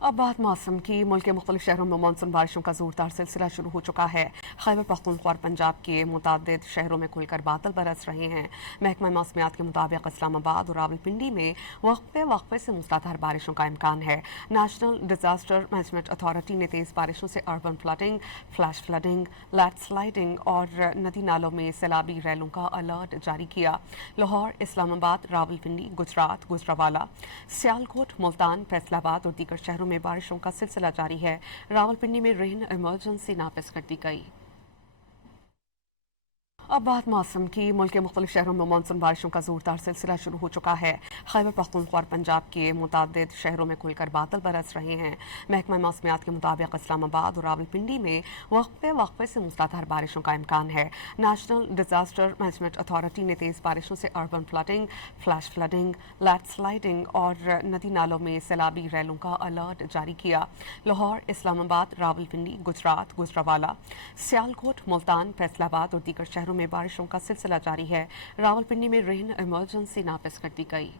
अब बात मौसम की। मुल्क के मुख्तलिफ शहरों में मानसून बारिशों का जोरदार सिलसिला शुरू हो चुका है। खैबर पख्तूनख्वा और पंजाब के मुतादिद शहरों में खुलकर बादल बरस रहे हैं। महकमा मौसमियात के मुताबिक इस्लामाबाद और रावलपिंडी में वक्फे से मूसलाधार बारिशों का इम्कान है। नेशनल डिजास्टर मैनेजमेंट अथॉरिटी ने तेज़ बारिशों से urban flooding, flash flooding, landsliding और नदी नालों में सैलाबी रैलों का अलर्ट जारी किया। लाहौर, इस्लामाबाद, रावलपिंडी, गुजरात, गुजरावाला, सियालकोट, मुल्तान, फैसलाबाद और दीगर शहरों में बारिशों का सिलसिला जारी है। रावलपिंडी में रेन इमरजेंसी नाफिज कर दी गई। अब बात मौसम की। मुल्क के मुख्तलिफ शहरों में मानसून बारिशों का जोरदार सिलसिला शुरू हो चुका है। खैबर पख्तूनख्वा और पंजाब के मुतादिद शहरों में खुलकर बादल बरस रहे हैं। महकमा मौसमियात के मुताबिक इस्लामाबाद और रावलपिंडी में वक्फे से मूसलाधार बारिशों का इम्कान है। नेशनल डिजास्टर मैनेजमेंट अथॉरिटी ने तेज़ बारिशों से urban flooding, flash flooding, landsliding और नदी नालों में सैलाबी रैलों का अलर्ट जारी किया। लाहौर, इस्लामाबाद, रावलपिंडी, गुजरात, गुजरावाला, सियालकोट, मुल्तान, फैसलाबाद और दीगर शहरों में बारिशों का सिलसिला जारी है। रावलपिंडी में रेन इमरजेंसी नाफिज कर दी गई।